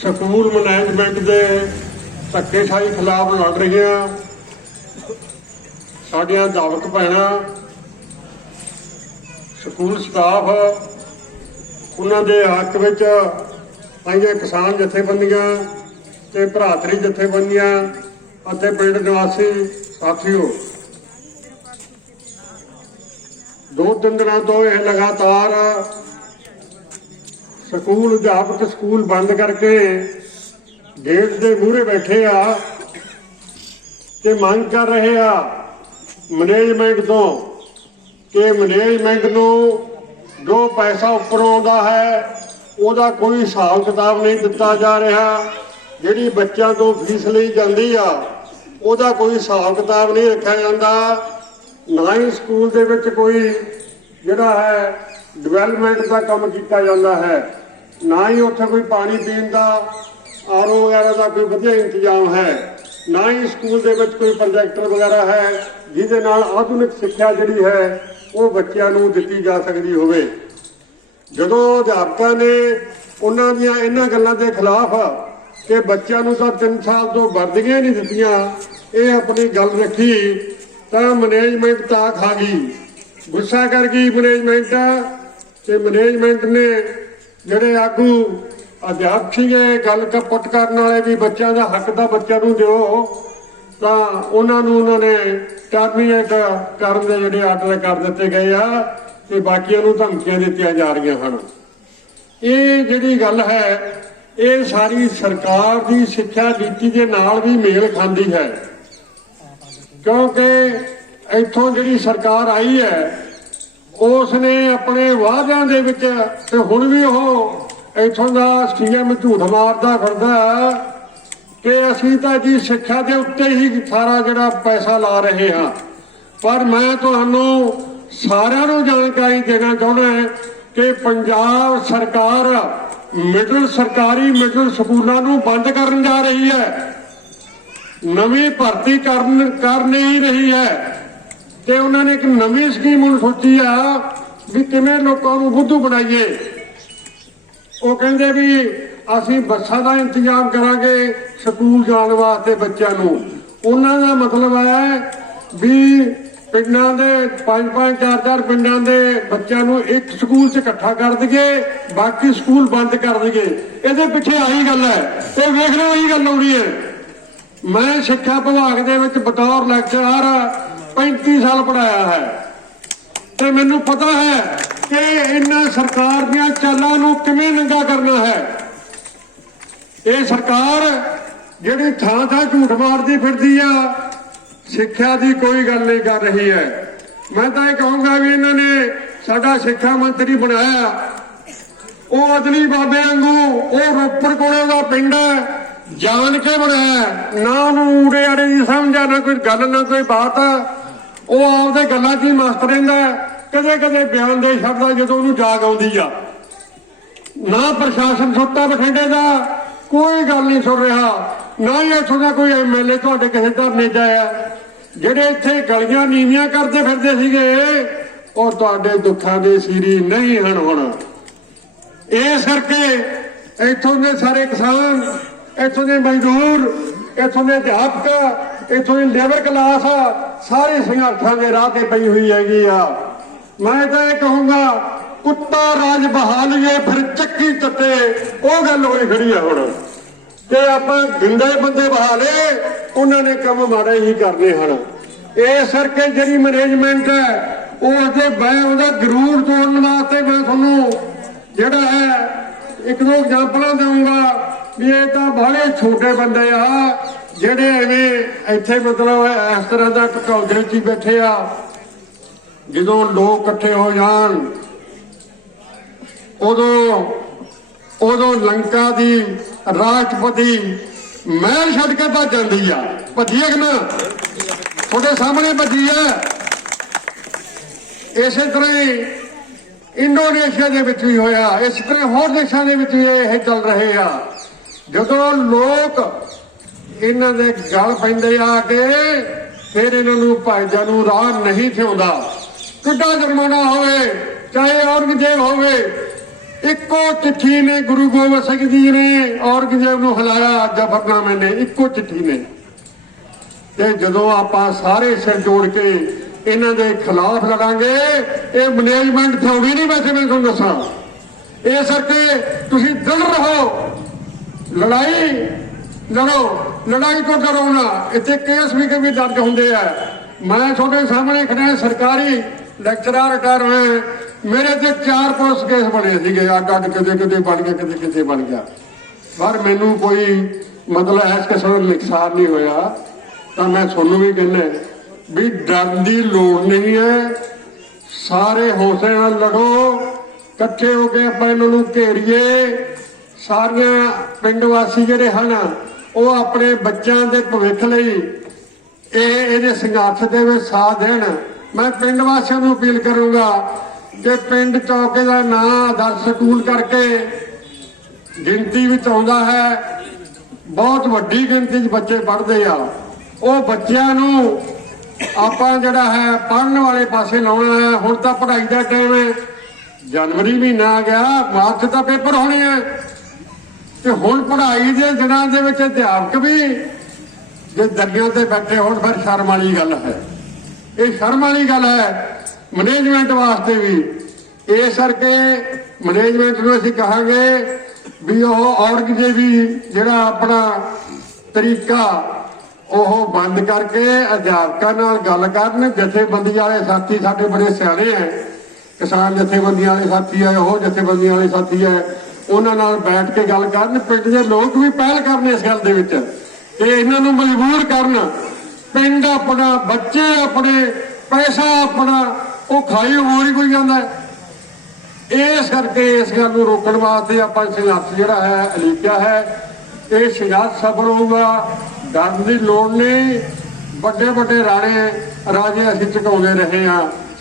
School management ਦੇ ਧੱਕੇਸ਼ਾਹੀ ਖਿਲਾਫ ਲੜ ਰਹੀਆਂ। ਸਾਡੀਆਂ ਅਧਿਆਪਕ ਭੈਣਾਂ, ਸਕੂਲ ਸਟਾਫ ਉਹਨਾਂ ਦੇ ਹੱਕ ਵਿੱਚ ਆਈਆਂ ਕਿਸਾਨ ਜਥੇਬੰਦੀਆਂ ਤੇ ਭਰਾਤਰੀ ਜਥੇਬੰਦੀਆਂ ਅਤੇ ਪਿੰਡ ਨਿਵਾਸੀ ਸਾਥੀਓ। ਦੋ ਤਿੰਨ ਦਿਨਾਂ ਤੋਂ ਇਹ ਲਗਾਤਾਰ ਸਕੂਲ, ਅਧਿਆਪਕ ਸਕੂਲ ਬੰਦ ਕਰਕੇ ਗੇਟ ਦੇ ਮੂਹਰੇ ਬੈਠੇ ਆ ਤੇ ਮੰਗ ਕਰ ਰਹੇ ਆ ਮੈਨੇਜਮੈਂਟ ਤੋਂ ਕਿ ਮੈਨੇਜਮੈਂਟ ਨੂੰ ਜੋ ਪੈਸਾ ਉੱਪਰੋਂ ਆਉਂਦਾ ਹੈ, ਉਹਦਾ ਕੋਈ ਹਿਸਾਬ ਕਿਤਾਬ ਨਹੀਂ ਦਿੱਤਾ ਜਾ ਰਿਹਾ। ਜਿਹੜੀ ਬੱਚਿਆਂ ਤੋਂ ਫੀਸ ਲਈ ਜਾਂਦੀ ਆ, ਉਹਦਾ ਕੋਈ ਹਿਸਾਬ ਕਿਤਾਬ ਨਹੀਂ ਰੱਖਿਆ ਜਾਂਦਾ। ਨਾ ਹੀ ਸਕੂਲ ਦੇ ਵਿੱਚ ਕੋਈ ਜਿਹੜਾ ਹੈ ਡਿਵੈਲਪਮੈਂਟ ਦਾ ਕੰਮ ਕੀਤਾ ਜਾਂਦਾ ਹੈ। ਨਾ ਹੀ ਉੱਥੇ ਕੋਈ ਪਾਣੀ ਪੀਣ ਦਾ ਆਰਓ ਵਗੈਰਾ ਦਾ ਕੋਈ ਵਧੀਆ ਇੰਤਜ਼ਾਮ ਹੈ। ਨਾ ਹੀ ਸਕੂਲ ਦੇ ਵਿੱਚ ਕੋਈ ਪ੍ਰੋਜੈਕਟਰ ਵਗੈਰਾ ਹੈ, ਜਿਹਦੇ ਨਾਲ ਆਧੁਨਿਕ ਸਿੱਖਿਆ ਜਿਹੜੀ ਹੈ, ਉਹ ਬੱਚਿਆਂ ਨੂੰ ਦਿੱਤੀ ਜਾ ਸਕਦੀ ਹੋਵੇ। ਜਦੋਂ ਅਧਿਆਪਕਾਂ ਨੇ ਉਹਨਾਂ ਦੀਆਂ ਇਹਨਾਂ ਗੱਲਾਂ ਦੇ ਖਿਲਾਫ ਕਿ ਬੱਚਿਆਂ ਨੂੰ ਤਾਂ 3 ਸਾਲ ਤੋਂ ਵਰਦੀਆਂ ਨਹੀਂ ਦਿੱਤੀਆਂ, ਇਹ ਆਪਣੀ ਗੱਲ ਰੱਖੀ, ਤਾਂ ਮੈਨੇਜਮੈਂਟ ਤਾਂ ਖਾ ਗਈ। ਗੁੱਸਾ ਕਰ ਗਈ ਮੈਨੇਜਮੈਂਟ ਤੇ ਮੈਨੇਜਮੈਂਟ ਨੇ ਜਿਹੜੇ ਆਗੂ ਅਧਿਆਪਕ ਸੀਗੇ ਗੱਲ ਕਪਟ ਕਰਨ ਵਾਲੇ ਵੀ ਬੱਚਿਆਂ ਦਾ ਹੱਕ ਦਾ ਬੱਚਿਆਂ ਨੂੰ ਦਿਓ, ਤਾਂ ਉਹਨਾਂ ਨੂੰ ਉਹਨਾਂ ਨੇ ਟਰਮੀਨੇਟ ਕਰਨ ਦੇ ਜਿਹੜੇ ਆਰਡਰ ਕਰ ਦਿੱਤੇ ਗਏ ਆ ਤੇ ਬਾਕੀਆਂ ਨੂੰ ਧਮਕੀਆਂ ਦਿੱਤੀਆਂ ਜਾ ਰਹੀਆਂ ਹਨ। ਇਹ ਜਿਹੜੀ ਗੱਲ ਹੈ, ਇਹ ਸਾਰੀ ਸਰਕਾਰ ਦੀ ਸਿੱਖਿਆ ਨੀਤੀ ਦੇ ਨਾਲ ਵੀ ਮੇਲ ਖਾਂਦੀ ਹੈ। ਕਿਉਂਕਿ ਇੱਥੋਂ ਜਿਹੜੀ ਸਰਕਾਰ ਆਈ ਹੈ ਉਸ ਨੇ ਆਪਣੇ ਵਾਅਦਿਆਂ ਦੇ ਵਿੱਚ, ਤੇ ਹੁਣ ਵੀ ਉਹ ਇੱਥੋਂ ਦਾ ਸੀਐਮ ਝੂਠ ਮਾਰਦਾ ਫਿਰਦਾ ਕਿ ਅਸੀਂ ਤਾਂ ਜੀ ਸਿੱਖਿਆ ਦੇ ਉੱਤੇ ਹੀ ਸਾਰਾ ਜਿਹੜਾ ਪੈਸਾ ਲਾ ਰਹੇ ਹਾਂ। ਪਰ ਮੈਂ ਤੁਹਾਨੂੰ ਸਾਰਿਆਂ ਨੂੰ ਜਾਣਕਾਰੀ ਦੇਣਾ ਚਾਹੁੰਦਾ ਹਾਂ ਕਿ ਪੰਜਾਬ ਸਰਕਾਰ ਮਿਡਲ, ਸਰਕਾਰੀ ਮਿਡਲ ਸਕੂਲਾਂ ਨੂੰ ਬੰਦ ਕਰਨ ਜਾ ਰਹੀ ਹੈ। ਨਵੀਂ ਭਰਤੀ ਕਰਨ, ਕਰ ਨਹੀਂ ਰਹੀ ਹੈ। ਤੇ ਉਹਨਾਂ ਨੇ ਇੱਕ ਨਵੀਂ ਸਕੀਮ ਹੁਣ ਸੋਚੀ ਆ ਵੀ ਕਿਵੇਂ ਲੋਕਾਂ ਨੂੰ ਬੁੱਧੂ ਬਣਾਈਏ। ਉਹ ਕਹਿੰਦੇ ਵੀ ਅਸੀਂ ਬੱਸਾਂ ਦਾ ਇੰਤਜ਼ਾਮ ਕਰਾਂਗੇ ਸਕੂਲ ਜਾਣ ਵਾਸਤੇ ਬੱਚਿਆਂ ਨੂੰ। ਉਹਨਾਂ ਦਾ ਮਤਲਬ ਹੈ ਵੀ ਪਿੰਡਾਂ ਦੇ ਪੰਜ ਪੰਜ, ਚਾਰ ਚਾਰ ਪਿੰਡਾਂ ਦੇ ਬੱਚਿਆਂ ਨੂੰ ਇੱਕ ਸਕੂਲ 'ਚ ਇਕੱਠਾ ਕਰ ਦਈਏ, ਬਾਕੀ ਸਕੂਲ ਬੰਦ ਕਰ ਦਈਏ। ਇਹਦੇ ਪਿੱਛੇ ਆਹੀ ਗੱਲ ਹੈ। ਇਹ ਵੇਖ ਲਓ ਇਹੀ ਗੱਲ ਆਉਣੀ ਹੈ। ਮੈਂ ਸਿੱਖਿਆ ਵਿਭਾਗ ਦੇ ਵਿੱਚ ਬਤੌਰ ਲੈਕਚਰਾਰ 35 ਸਾਲ ਪੜਾਇਆ ਹੈ ਤੇ ਮੈਨੂੰ ਪਤਾ ਹੈ ਕਿ ਇਹਨਾਂ ਸਰਕਾਰ ਦੀਆਂ ਚਾਲਾਂ ਨੂੰ ਕਿਵੇਂ ਨੰਗਾ ਕਰਨਾ ਹੈ। ਇਹ ਸਰਕਾਰ ਜਿਹੜੀ ਥਾਂ ਥਾਂ ਝੂਠ ਮਾਰਦੀ ਫਿਰਦੀ ਆ, ਸਿੱਖਿਆ ਦੀ ਕੋਈ ਗੱਲ ਨਹੀਂ ਕਰ ਰਹੀ ਹੈ। ਮੈਂ ਤਾਂ ਇਹ ਕਹੂੰਗਾ ਵੀ ਇਹਨਾਂ ਨੇ ਸਾਡਾ ਸਿੱਖਿਆ ਮੰਤਰੀ ਬਣਾਇਆ। ਉਹ ਅਦਲੀ ਬਾਬੇ ਵਾਂਗੂ ਉਹ ਰੋਪੜ ਕੋਲੇ ਦਾ ਪਿੰਡ ਹੈ, ਜਾਣ ਕੇ ਬਣਾਇਆ। ਨਾ ਉਹਨੂੰ ਊੜੇ ਆੜੇ ਦੀ ਸਮਝ ਆ, ਨਾ ਕੋਈ ਗੱਲ, ਨਾ ਕੋਈ ਬਾਤ ਉਹ ਆਪਦੇ ਗੱਲਾਂ 'ਚ ਹੀ ਮਸਤ ਰਹਿੰਦਾ ਕਦੇ ਕਦੇ ਬਿਆਨ ਦੇ ਸ਼ਬਦਾਂ ਜਦੋਂ ਉਹਨੂੰ ਜਾਗ ਆਉਂਦੀ ਆ। ਨਾ ਪ੍ਰਸ਼ਾਸਨ ਸੁੱਤਾ ਬਠਿੰਡੇ ਦਾ, ਕੋਈ ਗੱਲ ਨਹੀਂ ਸੁਣ ਰਿਹਾ। ਨਾ ਹੀ ਇੱਥੋਂ ਦਾ ਕੋਈ ਐਮਐਲਏ ਤੁਹਾਡੇ ਕਿਸੇ ਧਰਨੇ 'ਚ ਆਇਆ। ਜਿਹੜੇ ਇੱਥੇ ਗਲੀਆਂ ਨੀਵੀਆਂ ਕਰਦੇ ਫਿਰਦੇ ਸੀਗੇ, ਉਹ ਤੁਹਾਡੇ ਦੁੱਖਾਂ ਦੇ ਸੀਰੀ ਨਹੀਂ ਹਨ ਹੁਣ। ਇਸ ਕਰਕੇ ਇੱਥੋਂ ਦੇ ਸਾਰੇ ਕਿਸਾਨ, ਇੱਥੋਂ ਦੇ ਮਜ਼ਦੂਰ, ਇੱਥੋਂ ਦੇ ਅਧਿਆਪਕ, ਇੱਥੋਂ ਦੀ ਲੇਬਰ ਕਲਾਸ ਸਾਰੇ ਸੰਘਰਸ਼ਾਂ ਦੇ ਰਾਹ ਤੇ ਪਈ ਹੋਈ ਹੈਗੀ ਆ। ਮੈਂ ਤਾਂ ਇਹ ਕਹੂੰਗਾ, ਕੁੱਤਾ ਰਾਜ ਬਹਾਲੀਏ, ਫਿਰ ਚੱਕੀ ਤੱਤੇ ਉਹ ਗੱਲ ਹੋਈ ਖੜੀ ਆ ਹੁਣ। ਤੇ ਆਪਾਂ ਗਿੰਦੇ ਬੰਦੇ ਬਹਾਲੇ, ਉਹਨਾਂ ਨੇ ਕੰਮ ਮਾੜੇ ਹੀ ਕਰਨੇ ਹਨ। ਇਸ ਕਰਕੇ ਜਿਹੜੀ ਮੈਨੇਜਮੈਂਟ ਹੈ, ਉਹ ਉਹਦੇ ਬੈ ਉਹਦਾ ਗਰੂਰ ਤੋੜਨ ਵਾਸਤੇ ਮੈਂ ਤੁਹਾਨੂੰ ਜਿਹੜਾ ਹੈ, ਇੱਕ ਦੋ ਐਗਜ਼ਾਮਪਲਾਂ ਦਊਂਗਾ ਵੀ ਇਹ ਤਾਂ ਬਾਹਲੇ ਛੋਟੇ ਬੰਦੇ ਆ। ਜਿਹੜੇ ਐਵੇਂ ਇੱਥੇ ਮਤਲਬ ਇਸ ਤਰ੍ਹਾਂ ਦਾ ਟਕੌਜੇ 'ਚ ਬੈਠੇ ਆ, ਜਦੋਂ ਲੋਕ ਇਕੱਠੇ ਹੋ ਜਾਣ, ਉਦੋਂ ਉਦੋਂ ਲੰਕਾ ਦੀ ਰਾਸ਼ਟਰਪਤੀ ਮਹਿਲ ਛੱਡ ਕੇ ਭੱਜ ਜਾਂਦੀ ਆ। ਭੱਜੀ ਹੈ ਕਿ ਨਾ? ਤੁਹਾਡੇ ਸਾਹਮਣੇ ਭੱਜੀ ਹੈ ਇਸੇ ਤਰ੍ਹਾਂ ਹੀ ਇੰਡੋਨੇਸ਼ੀਆ ਦੇ ਵਿੱਚ ਵੀ ਹੋਇਆ, ਇਸ ਤਰ੍ਹਾਂ ਹੋਰ ਦੇਸ਼ਾਂ ਦੇ ਵਿੱਚ ਵੀ ਇਹ ਚੱਲ ਰਹੇ ਆ। ਜਦੋਂ ਲੋਕ ਇਹਨਾਂ ਦੇ ਗਲ ਪੈਂਦੇ ਆ ਕੇ ਫਿਰ ਇਹਨਾਂ ਨੂੰ ਭਾਈਜਾਂ ਨੂੰ ਰਾਹ ਨਹੀਂ ਥਿਆਉਂਦਾ ਕਿੱਡਾ ਜੁਰਮਾਨਾ ਹੋਵੇ, ਚਾਹੇ ਔਰੰਗਜ਼ੇਬ ਹੋਵੇ, ਇੱਕੋ ਚਿੱਠੀ ਨੇ ਗੁਰੂ ਗੋਬਿੰਦ ਸਿੰਘ ਜੀ ਨੇ ਔਰੰਗਜ਼ੇਬ ਨੂੰ ਹਿਲਾਇਆ ਜ਼ਫਰਨਾਮੇ ਨੇ, ਇੱਕੋ ਚਿੱਠੀ ਨੇ। ਤੇ ਜਦੋਂ ਆਪਾਂ ਸਾਰੇ ਸਿਰ ਜੋੜ ਕੇ ਇਹਨਾਂ ਦੇ ਖਿਲਾਫ ਲੜਾਂਗੇ, ਇਹ ਮੈਨੇਜਮੈਂਟ ਥਿਉੜੀ ਨਹੀਂ ਵੈਸੇ ਮੈਂ ਤੁਹਾਨੂੰ ਦੱਸਾਂ। ਇਹ ਕਰਕੇ ਤੁਸੀਂ ਦ੍ਰਿੜ ਰਹੋ। ਲੜਾਈ ਲੜੋ, ਲੜਾਈ ਤੋਂ ਡਰੋ ਇੱਥੇ ਕੇਸ ਵੀ ਕਿ ਦਰਜ ਹੁੰਦੇ ਆ। ਮੈਂ ਤੁਹਾਡੇ ਸਾਹਮਣੇ ਖੜਾ ਸਰਕਾਰੀ ਲੈਕਚਰਰ ਰਿਟਾਇਰ ਹੋਏ ਮੇਰੇ ਤੇ ਚਾਰ ਪੁਲਿਸ ਕੇਸ ਬਣੇ ਸੀਗੇ। ਅੱਡ ਅੱਡ ਕਿਤੇ ਕਿਤੇ ਬਣ ਗਿਆ, ਕਿਤੇ ਕਿਤੇ ਬਣ ਗਿਆ। ਪਰ ਮੈਨੂੰ ਕੋਈ ਮਤਲਬ ਇਸ ਕਿਸਮ ਦਾ ਨੁਕਸਾਨ ਨਹੀਂ ਹੋਇਆ। ਤਾਂ ਮੈਂ ਤੁਹਾਨੂੰ ਵੀ ਕਹਿੰਦਾ ਵੀ ਡਰਨ ਦੀ ਲੋੜ ਨਹੀਂ ਹੈ। ਸਾਰੇ ਹੌਸਲੇ ਨਾਲ ਲੜੋ, ਇਕੱਠੇ ਹੋ ਕੇ ਆਪਾਂ ਇਹਨਾਂ ਨੂੰ ਘੇਰੀਏ। ਸਾਰੀਆਂ ਪਿੰਡ ਵਾਸੀ ਜਿਹੜੇ ਹਨ ਉਹ ਆਪਣੇ ਬੱਚਿਆਂ ਦੇ ਭਵਿੱਖ ਲਈ ਇਹ ਇਹਦੇ ਸੰਘਰਸ਼ ਦੇ ਵਿੱਚ ਸਾਥ ਦੇਣ। ਮੈਂ ਪਿੰਡ ਵਾਸੀਆਂ ਨੂੰ ਅਪੀਲ ਕਰੂੰਗਾ ਕਿ ਪਿੰਡ ਚੌਕੇ ਦਾ ਨਾਂ ਆਦਰਸ਼ ਸਕੂਲ ਕਰਕੇ ਗਿਣਤੀ ਵਿੱਚ ਆਉਂਦਾ ਹੈ। ਬਹੁਤ ਵੱਡੀ ਗਿਣਤੀ 'ਚ ਬੱਚੇ ਪੜ੍ਹਦੇ ਆ। ਉਹ ਬੱਚਿਆਂ ਨੂੰ ਆਪਾਂ ਜਿਹੜਾ ਹੈ ਪੜ੍ਹਨ ਵਾਲੇ ਪਾਸੇ ਲਾਉਣਾ ਹੈ। ਹੁਣ ਤਾਂ ਪੜ੍ਹਾਈ ਦਾ ਟਾਈਮ ਹੈ। ਜਨਵਰੀ ਮਹੀਨਾ ਆ ਗਿਆ। ਮਾਰਚ ਤਾਂ ਪੇਪਰ ਹੋਣੇ ਆ। ਤੇ ਹੁਣ ਪੜ੍ਹਾਈ ਦੇ ਦਿਨਾਂ ਦੇ ਵਿੱਚ ਅਧਿਆਪਕ ਵੀ ਜੇ ਦਰਗਿਆਂ ਤੇ ਬੈਠੇ ਹੋਣ, ਫਿਰ ਸ਼ਰਮ ਵਾਲੀ ਗੱਲ ਹੈ। ਇਹ ਸ਼ਰਮ ਵਾਲੀ ਗੱਲ ਹੈ ਮੈਨੇਜਮੈਂਟ ਵਾਸਤੇ ਵੀ। ਇਸ ਕਰਕੇ ਮੈਨੇਜਮੈਂਟ ਨੂੰ ਅਸੀਂ ਕਹਾਂਗੇ ਵੀ ਉਹ ਔਰੰਗਜ਼ੇਬੀ ਜਿਹੜਾ ਆਪਣਾ ਤਰੀਕਾ, ਉਹ ਬੰਦ ਕਰਕੇ ਅਧਿਆਪਕਾਂ ਨਾਲ ਗੱਲ ਕਰਨ। ਜਥੇਬੰਦੀ ਵਾਲੇ ਸਾਥੀ ਸਾਡੇ ਬੜੇ ਸਿਆਣੇ ਐ ਕਿਸਾਨ ਜਥੇਬੰਦੀਆਂ ਵਾਲੇ ਸਾਥੀ ਐ ਉਹ ਜਥੇਬੰਦੀਆਂ ਵਾਲੇ ਸਾਥੀ ਐ ਉਹਨਾਂ ਨਾਲ ਬੈਠ ਕੇ ਗੱਲ ਕਰਨ, ਪਿੰਡ ਦੇ ਲੋਕ ਵੀ ਪਹਿਲ ਕਰਨ ਇਸ ਗੱਲ ਦੇ ਵਿੱਚ ਤੇ ਇਹਨਾਂ ਨੂੰ ਮਜਬੂਰ ਕਰਨ। ਪਿੰਡ ਆਪਣਾ, ਬੱਚੇ ਆਪਣੇ, ਪੈਸਾ ਆਪਣਾ, ਉਹ ਖਾਈ ਹੋਰ ਹੀ ਕੋਈ ਜਾਂਦਾ। ਇਸ ਕਰਕੇ ਇਸ ਗੱਲ ਨੂੰ ਰੋਕਣ ਵਾਸਤੇ ਆਪਾਂ ਸੰਘਰਸ਼ ਜਿਹੜਾ ਹੈ, ਅਲੀਕਿਆ ਹੈ। ਇਹ ਸੰਘਰਸ਼ ਸਫਲ ਹੋਊਗਾ। ਡਰਨ ਦੀ ਲੋੜ ਨਹੀਂ। ਵੱਡੇ ਵੱਡੇ ਰਾਣੇ ਰਾਜੇ ਅਸੀਂ ਝੁਕਾਉਂਦੇ ਰਹੇ ਆ